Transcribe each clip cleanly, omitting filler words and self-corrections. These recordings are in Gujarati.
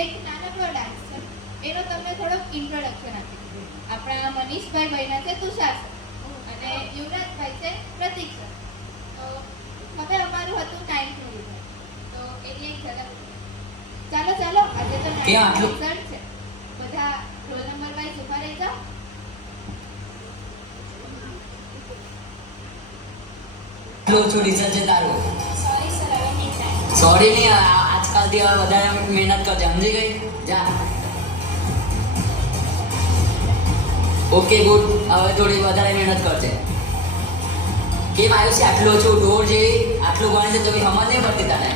એક નાનકડો ડાન્સ છે, એનો તમને થોડોક ઇન્ટ્રોડક્શન આપી દીધું. આપણા મનીષભાઈ બન્યા છે તુષાર સર અને યુવરાજભાઈ છે પ્રતીક સર. તો હવે અમારું હતું 9th નું રિઝલ્ટ, તો એની એક ઝલક. ચાલો ચાલો, આજે તો 9th નું રિઝલ્ટ છે. બધા રોલ નંબર વાઇઝ ઉભા રહી જાઓ. ઓછું રિઝલ્ટ છે તારું. સોરી સર, હવે નહીં થાય. સોરી નહીં, આજકાલથી હવે વધારે મહેનત કરજે, સમજી ગઈ? જા. ઓકે ગુડ, હવે થોડી વધારે મહેનત કરજે. કેમ આવ્યું છે આટલું ઓછું ઢોર જેવી? આટલું ભણે છે તો બી સમજ નહીં પડતી તને.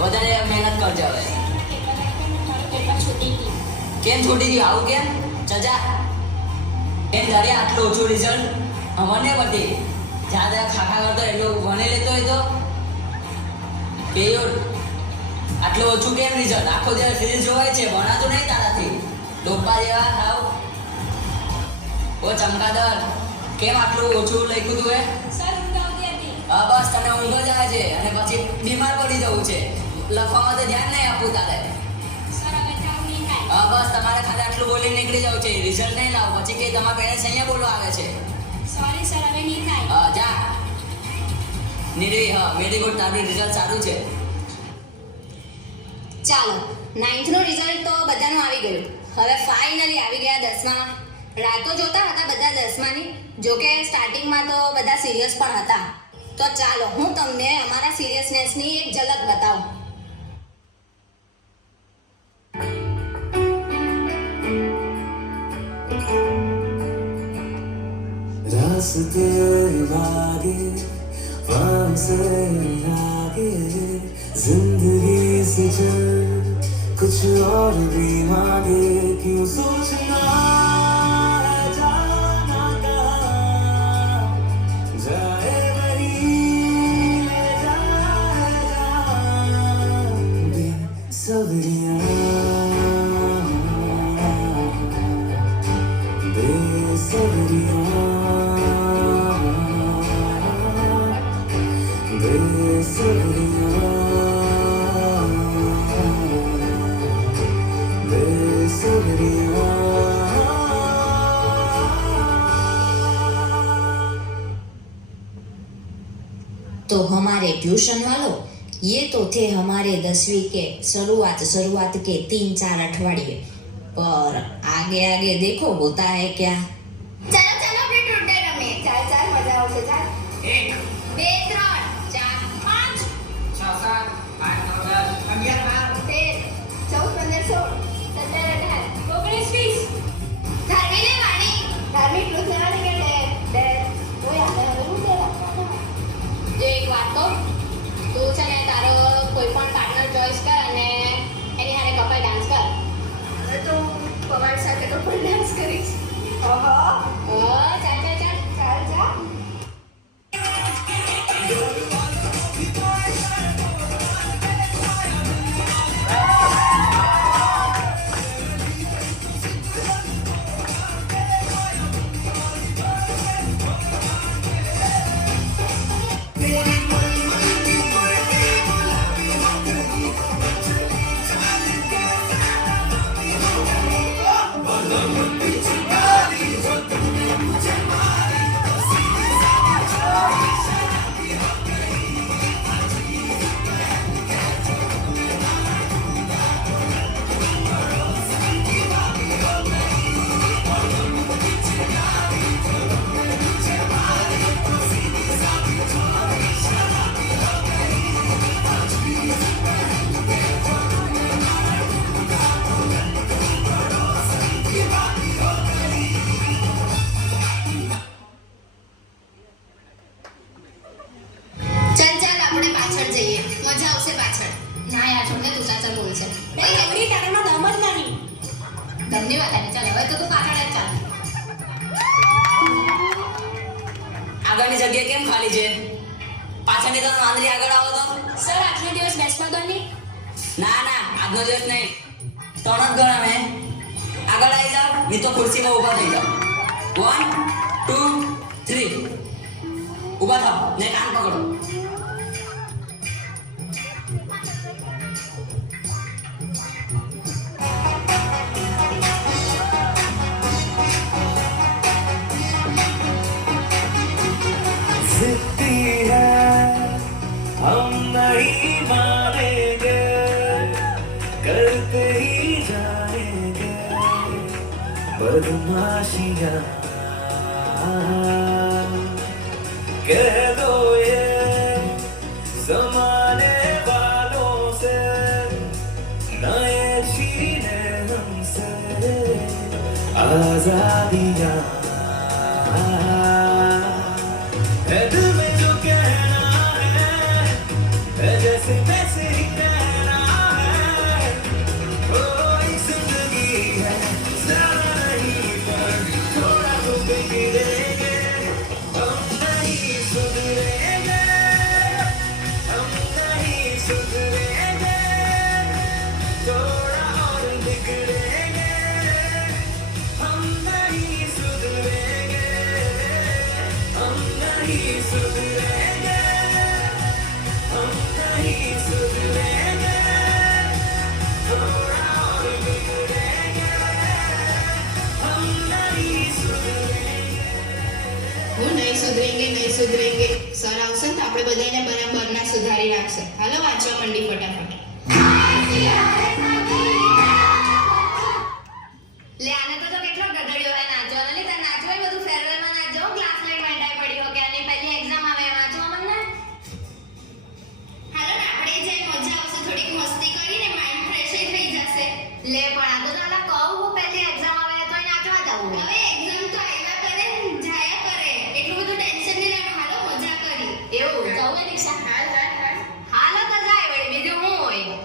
વધારે મહેનત કરજે હવે. કેમ છૂટી ગયું? આવું કેમ? ચજા કેમ તારે આટલું ઓછું રિઝલ્ટ સમજ નહીં પડતી? જ્યાં ખાખા કરતો એટલું ભણી લેતો હોય તો બેયોર આટલું ઓછું કેમ રિઝલ્ટ? આખો દિવસ રીલ્સ જોવાય છે, ભણાતું નહીં તારાથી. લોપા જેવા થાવ. ઓ ચમકાદર, કેમ આટલું ઓછું લખ્યું તું? સર, ઊંઘ આવતી હતી. હા બસ, તને ઊંઘ જ આવે છે અને પછી બીમાર પડી જવું છે. લખવામાં તો ધ્યાન નહીં આપવું તારે. સર, હવે ચાવ નહીં થાય. હા બસ, તમારે ખાલી આટલું બોલીને નીકળી જવું છે. રિઝલ્ટ નહીં લાવો પછી કે તમારા પેરેન્ટ્સ અહીંયા બોલવા આવે છે. સોરી સર, હવે નહીં થાય. જા નિર્વી. હા વેરી ગુડ, તારું રિઝલ્ટ સારું છે. ચાલો, 9th નું રિઝલ્ટ તો બધાનું આવી ગયું. હવે ફાઇનલી આવી ગયા 10મા. રાતો જોતા હતા બધા 10માની. જોકે સ્ટાર્ટિંગમાં તો બધા સિરિયસ પણ હતા. તો ચાલો હું તમને અમારા સિરિયસનેસની એક ઝલક બતાવું. रास्ते लागे से लागे जिंदगी से चल कुछ और भी मांगे क्यों सोचना है जाना कहाँ जाए वही ले जाए जहाँ बेसब्रियाँ तो हमारे ट्यूशन वालों, ये तो थे हमारे 10वीं के शुरुआत के 3-4 अठवाडिये, पर आगे आगे देखो होता है क्या. चलो चलो अपने टूटे रमे. चार मजा आवશે. ચાલ 1 2 3 4 5 6 7 8 9 10 11 13 14 15 16 17 18 19 20. ધાર્મિક ને વાણી ધાર્મિક નું જણાને કે ડે ઓય આપણે હવે હું દે રાખવાનો. જો એક વાત કહું, તું છે ને તારો કોઈ પણ પાર્ટનર ચોઈસ કર અને એની હારે કપલ ડાન્સ કર. હવે તો પવાડ સાથે કપલ ડાન્સ કરીશ. ઓહો ચાલ ચાલ ચાલ ચાલ જા. ચાલ ચાલ આપણે પાછળ જઈએ, મજા આવશે પાછળ. ના યાર છોડને, તું ચાચા બોલશે. નહીં એવડી તારામાં દમ જ નહીં. દમની વાત આવી. ચાલ હવે તો તું પાછળ જ ચાલ. આગળની જગ્યા કેમ ખાલી છે? પાછળની તો વાંદરી આગળ આવો તો. સર, આજનો દિવસ બેસવા દો નહીં. ના ના, આજનો દિવસ નહીં. 3 જ ગણાવે. આગળ આવી જાઓ, નહીં તો ખુરશીમાં ઊભા થઈ જાઓ. 1 2 3 ઊભા થાઓ ને કાન પકડો. बदमाशियां कह दो ये जमाने वालों से नए छीने हमसे आजादियां है दिल में जो कहना है जैसे तैसे ही कहना है ओ एक जिंदगी है ज़्यादा नहीं पर थोड़ा तो बिगड़ेंगे हम नहीं सुधरेंगे हम नहीं सुधरेंगे थोड़ा और बिगड़ेंगे हम नहीं सुधरेंगे हम नहीं सुधरेंगे हम नहीं सुधरेंगे थोड़ा और बिगड़ेंगे हम नहीं सुधरेंगे હું નહીં સુધરેંગે સર આવશે ને તો આપણે બધાને બરાબર ના સુધારી નાખશે. હાલો વાંચવા મંડી ફટાફટ. લે આને તો કેટલો ગધડ્યો હોય નાચવાનો. લે તાર નાચવું હોય બધું ફેરવેલમાં નાચજો. ક્લાસ લઈને બેઠાઈ પડી હો કે આની પહેલી એક્ઝામ આવે વાંચવા મને. હાલો ને આપણે જે મજા આવશે થોડીક મસ્તી કરીને માઇન્ડ ફ્રેશ થઈ જશે. લે પણ આ તો તારા કહું હું પહેલી એક્ઝામ આવે તો નાચવા જવું. હવે એક્ઝામ તો આવ્યા કરે જાયા કરે એટલું બધું ટેન્શન નહીં લેવાનું. હાલો મજા કરી. એવું જવું હે દીક્ષા? હાલો તો જાય વળી બીજું શું હોય.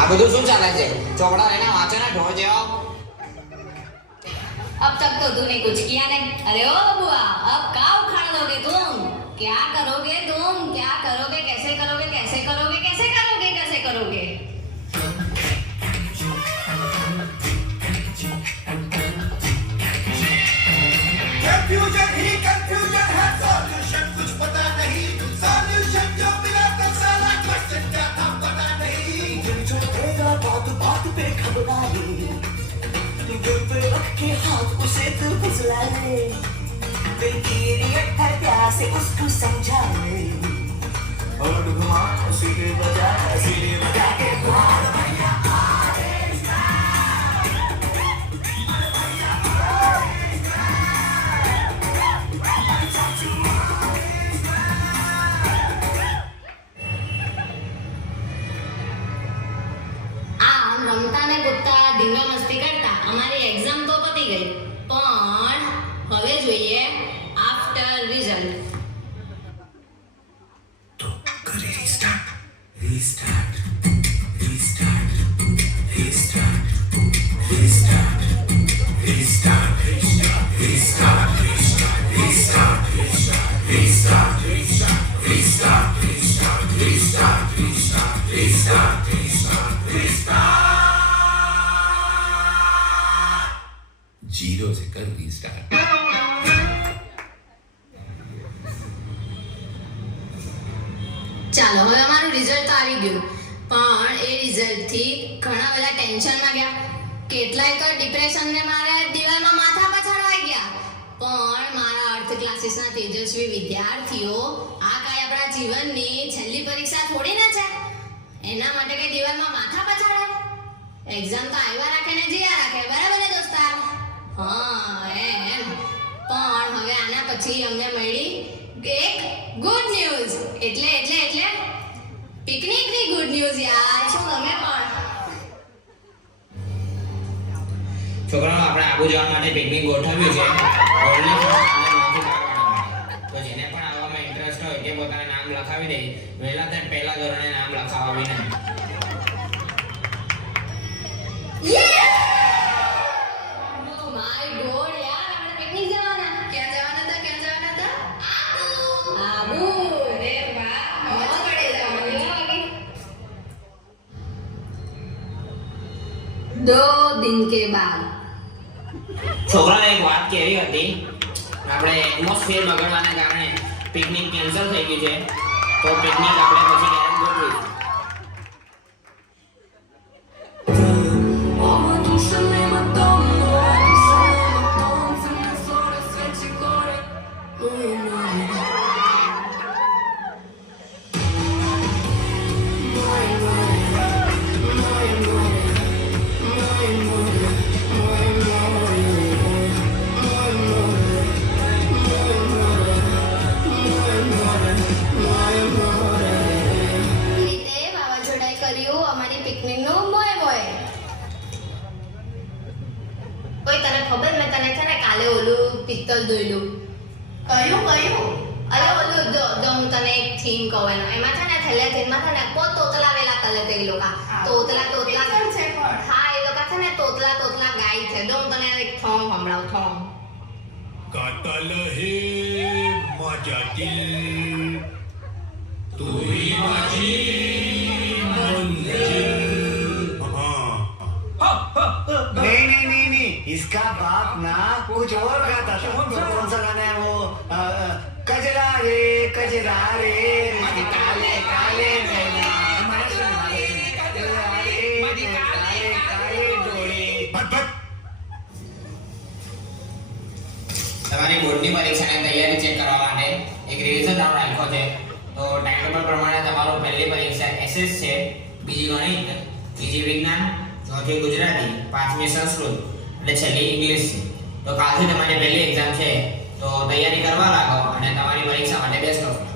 આ બધું શું ચાલે છે? ચોપડા લઈને વાંચો ને ઢોળ જેવો. अब तक तो तूने कुछ किया नहीं. अरे ओ बुआ, अब क्या उखाड़ दोगे तुम? क्या करोगे तुम? क्या करोगे? कैसे करोगे? कैसे करोगे? कैसे करोगे? कैसे करोगे? कंफ्यूजन ही कंफ्यूजन है सॉल्यूशन कुछ पता नहीं सॉल्यूशन जो मिला तो साला क्वेश्चन क्या था पता नहीं दिल जो देगा बात बात पे घबराए दिल पे रख के हाथ उसे तू फुसला ले तेरी अट्ठा प्यार से उसको समझा ले और घुमा सीधे बजा के घुमा भैया આમ રમતા ને કૂદતા ધીંગા મસ્તી કરતા અમારી એક્ઝામ તો પતી ગઈ. પણ હવે જોઈએ આફ્ટર રિઝલ્ટ. Restart. जीरो से कर रीस्टार्ट ચાલો હવે અમારું રિઝલ્ટ તો આવી ગયું. પણ એ રિઝલ્ટથી ઘણા બધા ટેન્શનમાં ગયા. કેટલાય તો ડિપ્રેશનને મારે દિવાલમાં માથા પછાડવાઈ ગયા. પણ મારા અર્થ ક્લાસીસના તેજસ્વી વિદ્યાર્થીઓ આ કાંઈ આપણા જીવનની છેલ્લી પરીક્ષા થોડી ના છે. એના માટે કઈ દિવાલમાં માથા પછાડે? એક્ઝામ તો આવ્યા રાખે ને જીયા રાખે. બરાબર ને દોસ્તાર? હા એમ. પણ હવે આના પછી અમને મળી એક ગુડ ન્યૂઝ. એટલે પિકનિકની ગુડ ન્યૂઝ યાર. શું તમે પણ છોકરાઓ આપણે આબુ જવા માટે પિકનિક ગોઠવ્યું છે. હોલની ફી અને માફી કાઢવા માટે. તો જેને પણ આવવામાં ઇન્ટરેસ્ટ હોય તે પોતાનું નામ લખાવી દે. વહેલા તે પહેલા ધોરણે નામ લખાવવા વિના. માય ગોડ યાર, આપણે પિકનિક જવાના. ક્યાં જવાના હતા? આબુ. અરે વાહ, મોજ પડી જવાની. 2 दिन के बाद છોકરાને એક વાત કેવી હતી, આપણે એટમોસ્ફિયર બગડવાના કારણે પિકનિક કેન્સલ થઈ ગઈ છે, તો પિકનિક આપણે પછી ક્યારેક ગોઠવીશું. લીધે વાવાઝોડાએ કર્યું અમારી પિકનિકનું મોય મોય. કોઈ તને ખબર મેં તને છે ને કાલે ઓલું પિત્તલ દોયલું. કયું? અરે ઓલું જો હું તને એક થીમ કહું એમાં છે ને છેલ્લે થીમમાં છે ને તોતલા વેલા કલે તે લોકા તોતલા છે પણ. હા એ લોકા છે ને તોતલા ગાય છે. જો હું તને એક થોંગ સંભળાવું થોંગ. काटल हे माझ्या दिल तू ही माझी मंजिल नहीं इसका बाप ना कुछ और गाता था. कौन सा गाना है वो कजरा रे काले काले नैना काले डोळे. તમારી બોર્ડની પરીક્ષાની તૈયારી ચેક કરવા માટે એક રિવિઝન રાઉન્ડ રાખ્યો છે. તો ટાઈમ ટેબલ પ્રમાણે તમારું પહેલી પરીક્ષા એસએસ છે, બીજી ગણિત, ત્રીજી વિજ્ઞાન, ચોથી ગુજરાતી, પાંચમી સંસ્કૃત અને છેલ્લી ઇંગ્લિશ છે. તો કાલથી તમારી પહેલી એક્ઝામ છે, તો તૈયારી કરવા લાગો અને તમારી પરીક્ષા માટે બેસ્ટ ઓફ લક.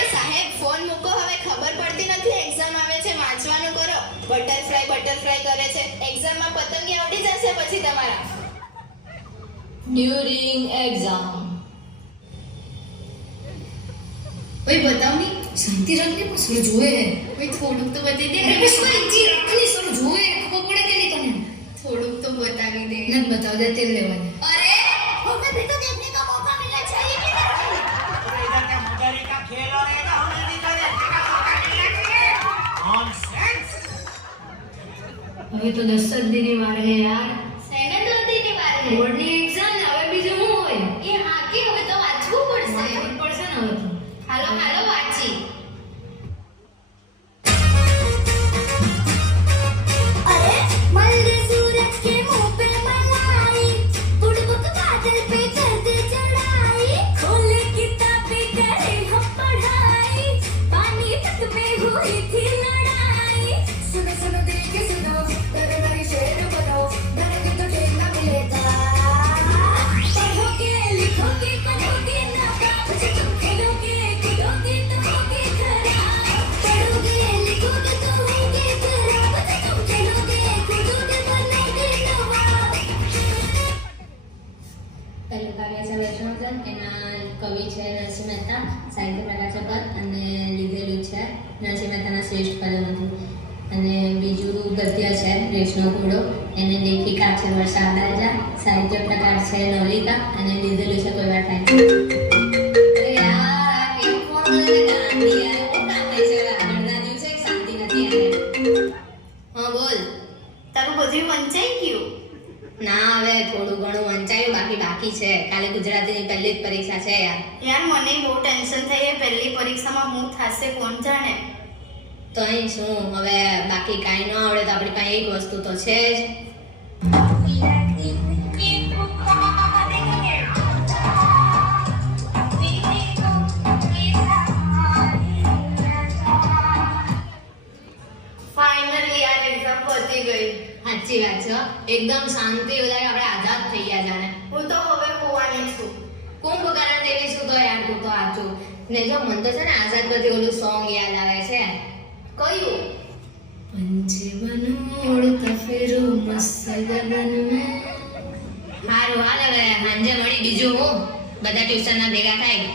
એ સાહેબ ફોન મૂકો હવે. ખબર પડતી નથી એક્ઝામ આવે છે, વાંચવાનું કરો. બટરફ્લાય કરે છે. એક્ઝામમાં પતંગી આવડી જશે પછી તમારા. During exam. કોઈ બતાવની શાંતિ રાખને પણ સર જોવે હે. કોઈ થોડુંક તો બતાવી દે. અરે બસ કોઈ જી રાખની સર જોવે ખબર પડે કે નહીં તને. થોડુંક તો બતાવી દે. નત બતાવ દે તેલ લેવાને. अरे हमें भी तो देखने का मौका मिलना चाहिए कि नहीं? इधर क्या मगरी का खेल हो रहेगा हमें भी तो देखने का मौका मिलना चाहिए. नॉनसेंस. હવે તો 10 જ દીની વાર હે યાર. સેકન્ડ નદીની વાર હે. બોર્ડની એક્ઝામ ને હવે બીજું શું હોય? એ હા કે હવે તો વાંચવું પડશે. વાંચવું જ પડશે ને હવે તો. હાલો વાંચી. अरे मल्ले सूरज के मुंह पे मलाई, बुड़बुक बादल पे करते चढ़ाई, खोले किताबें करे हम पढ़ाई, पानी तक में हुई थी लड़ाई. सुनो सुनो दिल के सुनो, डरे डरे शेर बनो, डरोगे तो ढेर ना मिलेगा. पढ़ोगे लिखोगे पढ़ोगे ना बच्चे तुम खेलोगे कूदोगे तो होगे खराब. पढ़ोगे लिखोगे तो होगे खराब. बच्चे तुम खेलोगे कूदोगे बनोगे नवाब. પહેલું કાવ્ય છે વૈષ્ણવજન, એના કવિ છે નરસિંહ મહેતા, સાહિત્ય પ્રકાશક અને લીધેલું છે નરસિંહ મહેતાના શ્રેષ્ઠ પદોમાંથી. અને બીજું ગદ્ય છે રેશનો ઘોડો, એને લેખિકા છે વર્ષા આદાજા, સાહિત્ય પ્રકાર છે નવલિકા અને લીધેલું છે કોઈ વાર થાય. અરે યાર આ કેવું ફોન કરે ગાંધી યાર, બહુ કામ થાય છે. આગળના દિવસે શાંતિ નથી આવે. હા બોલ. તારું બધું વંચાઈ ગયું? ના હવે થોડું ઘણું વંચાયું, બાકી છે. કાલે ગુજરાતીની પહેલી જ પરીક્ષા છે યાર. યાર મને બહુ ટેન્શન થઈ છે. પહેલી પરીક્ષામાં હું થશે કોણ જાણે. તો અહીં શું હવે, બાકી કાંઈ ન આવડે તો આપણી પાસે એક વસ્તુ તો છે જ. ફાઇનલી યાર એક્ઝામ પતી ગઈ. સાચી વાત છે હો. એકદમ શાંતિ, બધા આપણે આઝાદ થઈ ગયા જાણે. હું તો હવે હોવાની છું. કુંભકરણ દેવી છું તો યાર તું તો આચું ને જો મન તો છે ને આઝાદ પરથી ઓલું સોંગ યાદ આવે છે. કયું? પંછે બનો ઉડતા ફિરો મસ્ત ગગન મેં. હારું હાલ હવે સાંજે મળી બીજું હું બધા ટ્યુશનના ભેગા થાય.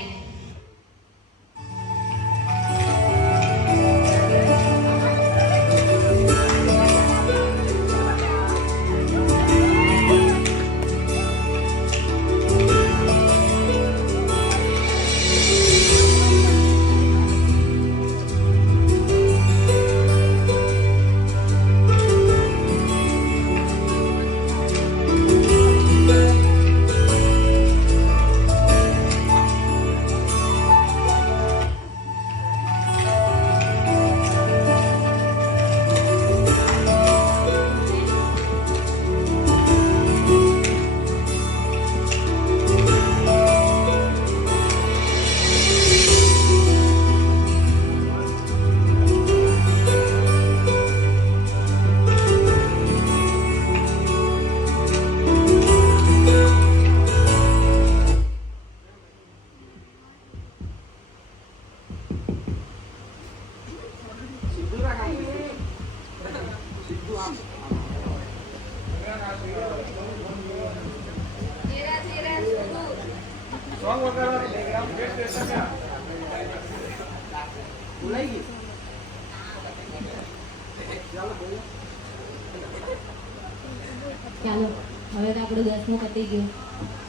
ચાલો હવે તો આપણું 10મું પતી ગયું.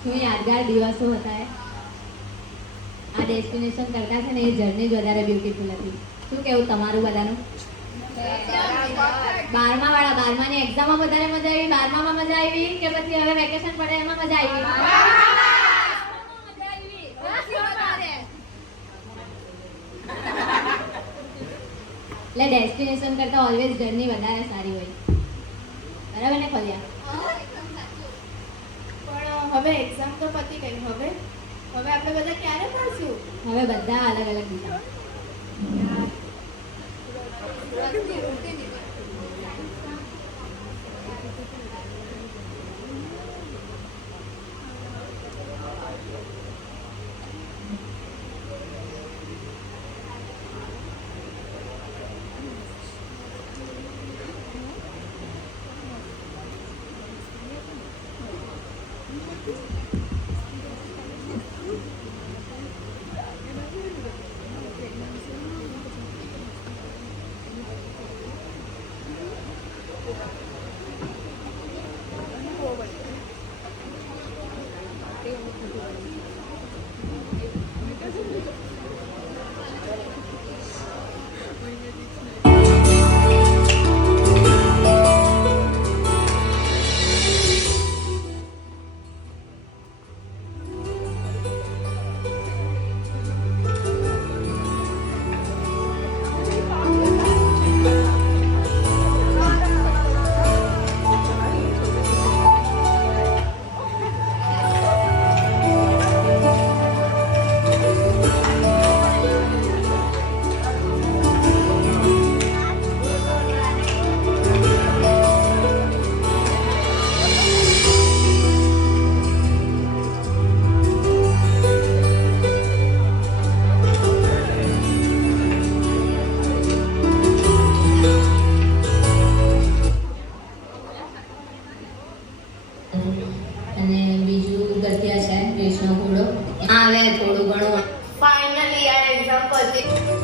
શું યાદગાર દિવસો હતા એ. આ ડેસ્ટિનેશન કરતા છે ને એ જર્ની જ વધારે બ્યુટીફુલ હતી. શું કેવું તમારું બધાનું? 12મા વાળા 12માની એક્ઝામમાં વધારે મજા આવી, 12મામાં મજા આવી કે પછી હવે વેકેશન પડે એમાં મજા આવી? એટલે ડેસ્ટિનેશન કરતા ઓલવેઝ જર્ની વધારે સારી હોય. બરાબર ને ખોલ્યા? એકદમ સાચું. પણ હવે એક્ઝામ તો પતી ગઈ. હવે આપણે બધા ક્યારે મળશું? હવે બધા અલગ અલગ દિશા. અને બીજું ગત્યા છે રેસનો ઘોડો. હા હવે થોડું ઘણું ફાઇનલી યાર એક્ઝામ પતી.